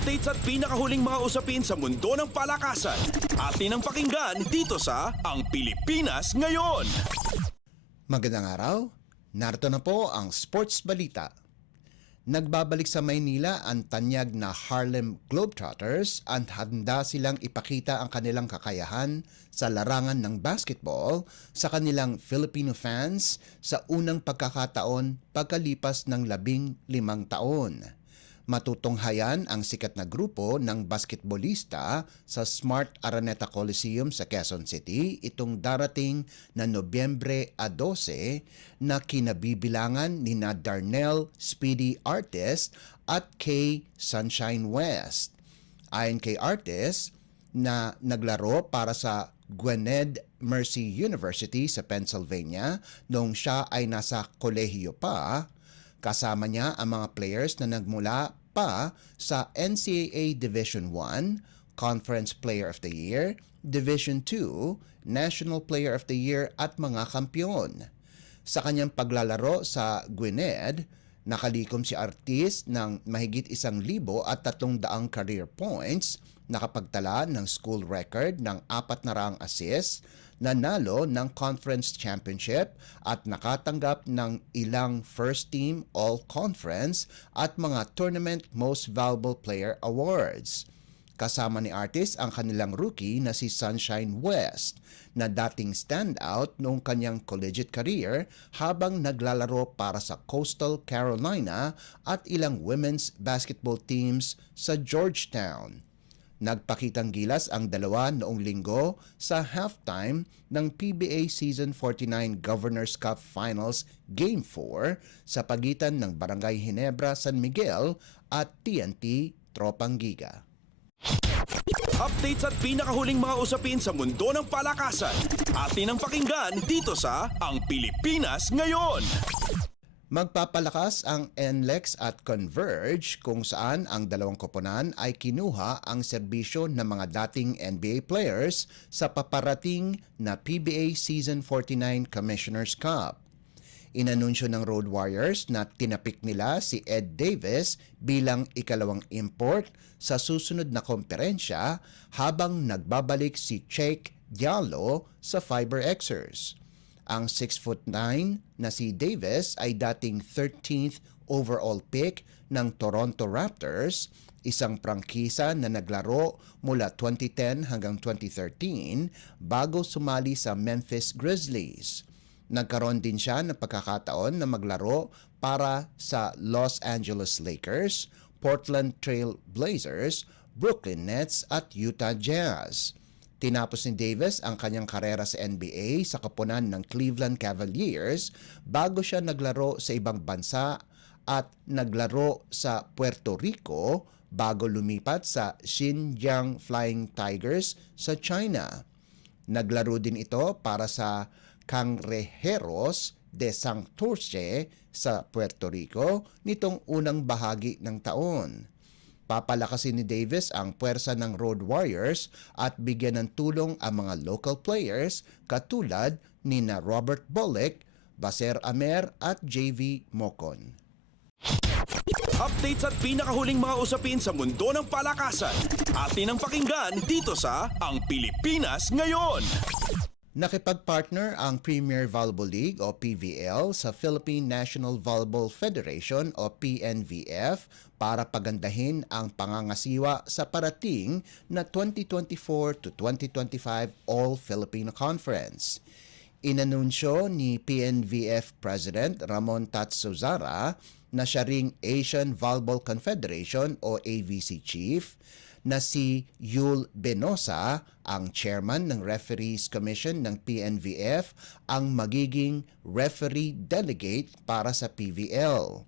Updates at pinakahuling mga usapin sa mundo ng palakasan. Atin ang pakinggan dito sa Ang Pilipinas Ngayon. Magandang araw, narito na po ang Sports Balita. Nagbabalik sa Maynila ang tanyag na Harlem Globetrotters at handa silang ipakita ang kanilang kakayahan sa larangan ng basketball sa kanilang Filipino fans sa unang pagkakataon pagkalipas ng 15 taon. Matutunghayan ang sikat na grupo ng basketballista sa Smart Araneta Coliseum sa Quezon City itong darating na Nobyembre 12 na kinabibilangan ni na Darnell Speedy Artist at kay Sunshine West. Ayon kay Artist na naglaro para sa Gwynedd Mercy University sa Pennsylvania noong siya ay nasa kolehiyo pa, kasama niya ang mga players na nagmula pa sa NCAA Division I, Conference Player of the Year, Division II, National Player of the Year at mga kampiyon. Sa kanyang paglalaro sa Gwynedd, nakalikom si Artist ng mahigit 1,300 career points, nakapagtala ng school record ng 400 assists, nanalo ng conference championship at nakatanggap ng ilang first team all-conference at mga tournament most valuable player awards. Kasama ni Artist ang kanilang rookie na si Sunshine West na dating standout noong kanyang collegiate career habang naglalaro para sa Coastal Carolina at ilang women's basketball teams sa Georgetown. Nagpakitang gilas ang dalawa noong linggo sa halftime ng PBA Season 49 Governors Cup Finals Game 4 sa pagitan ng Barangay Ginebra San Miguel at TNT Tropang Giga. Updates at pinakahuling mga usapin sa mundo ng palakasan. Atin ang pakinggan dito sa Ang Pilipinas Ngayon. Magpapalakas ang NLEX at Converge kung saan ang dalawang koponan ay kinuha ang serbisyo ng mga dating NBA players sa paparating na PBA Season 49 Commissioner's Cup. Inanunsyo ng Road Warriors na tinapik nila si Ed Davis bilang ikalawang import sa susunod na komperensya habang nagbabalik si Cheikh Diallo sa FiberXers. Ang 6'9" na si Davis ay dating 13th overall pick ng Toronto Raptors, isang prangkisa na naglaro mula 2010 hanggang 2013 bago sumali sa Memphis Grizzlies. Nagkaroon din siya ng pagkakataon na maglaro para sa Los Angeles Lakers, Portland Trail Blazers, Brooklyn Nets at Utah Jazz. Tinapos ni Davis ang kanyang karera sa NBA sa koponan ng Cleveland Cavaliers bago siya naglaro sa ibang bansa at naglaro sa Puerto Rico bago lumipat sa Xinjiang Flying Tigers sa China. Naglaro din ito para sa Cangrejeros de Santurce sa Puerto Rico nitong unang bahagi ng taon. Papalakasin ni Davis ang puwersa ng Road Warriors at bigyan ng tulong ang mga local players katulad ni na Robert Bullock, Baser Amer at JV Mocon. Updates at pinakahuling mga usapin sa mundo ng palakasan. Atin ang pakinggan dito sa Ang Pilipinas Ngayon. Nakipag-partner ang Premier Volleyball League o PVL sa Philippine National Volleyball Federation o PNVF para pagandahin ang pangangasiwa sa parating na 2024 to 2025 All-Filipino Conference. Inanunsyo ni PNVF President Ramon Tatsuzara na siya ring Asian Volleyball Confederation o AVC Chief, na si Yul Benosa, ang chairman ng Referees Commission ng PNVF, ang magiging referee delegate para sa PVL.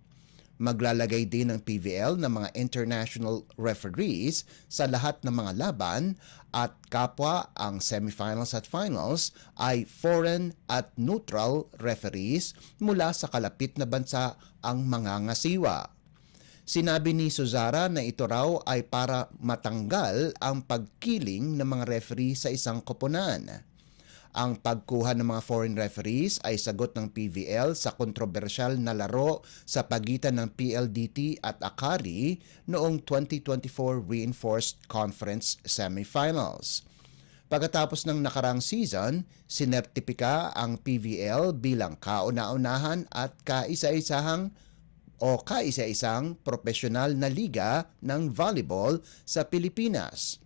Maglalagay din ng PVL ng mga international referees sa lahat ng mga laban at kapwa ang semifinals at finals ay foreign at neutral referees mula sa kalapit na bansa ang mangangasiwa. Sinabi ni Suzara na ito raw ay para matanggal ang pagkiling ng mga referee sa isang koponan. Ang pagkuha ng mga foreign referees ay sagot ng PVL sa kontrobersyal na laro sa pagitan ng PLDT at Akari noong 2024 Reinforced Conference Semifinals. Pagkatapos ng nakarang season, sinertipika ang PVL bilang kauna-unahan at kaisa-isang profesional na liga ng volleyball sa Pilipinas.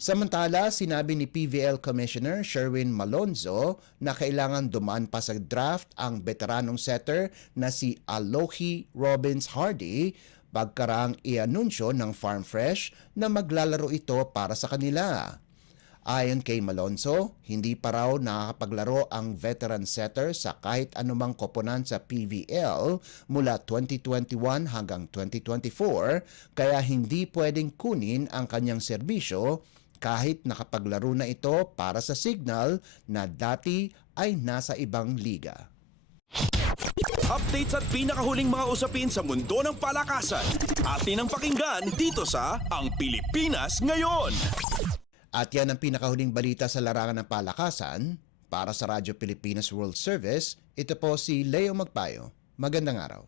Samantala, sinabi ni PVL Commissioner Sherwin Malonzo na kailangan dumaan pa sa draft ang veteranong setter na si Alohi Robbins Hardy pagkarang i-anunsyo ng Farm Fresh na maglalaro ito para sa kanila. Ayon kay Malonzo, hindi pa raw nakakapaglaro ang veteran setter sa kahit anumang koponan sa PVL mula 2021 hanggang 2024 kaya hindi pwedeng kunin ang kanyang serbisyo kahit nakapaglaro na ito para sa Signal na dati ay nasa ibang liga. Updates at pinakahuling mga usapin sa mundo ng palakasan. Atin ang pakinggan dito sa Ang Pilipinas Ngayon. At yan ang pinakahuling balita sa larangan ng palakasan. Para sa Radyo Pilipinas World Service, ito po si Leo Magpayo. Magandang araw.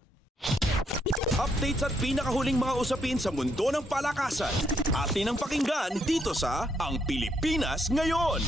Updates at pinakahuling mga usapin sa mundo ng palakasan. Atin ang pakinggan dito sa Ang Pilipinas Ngayon.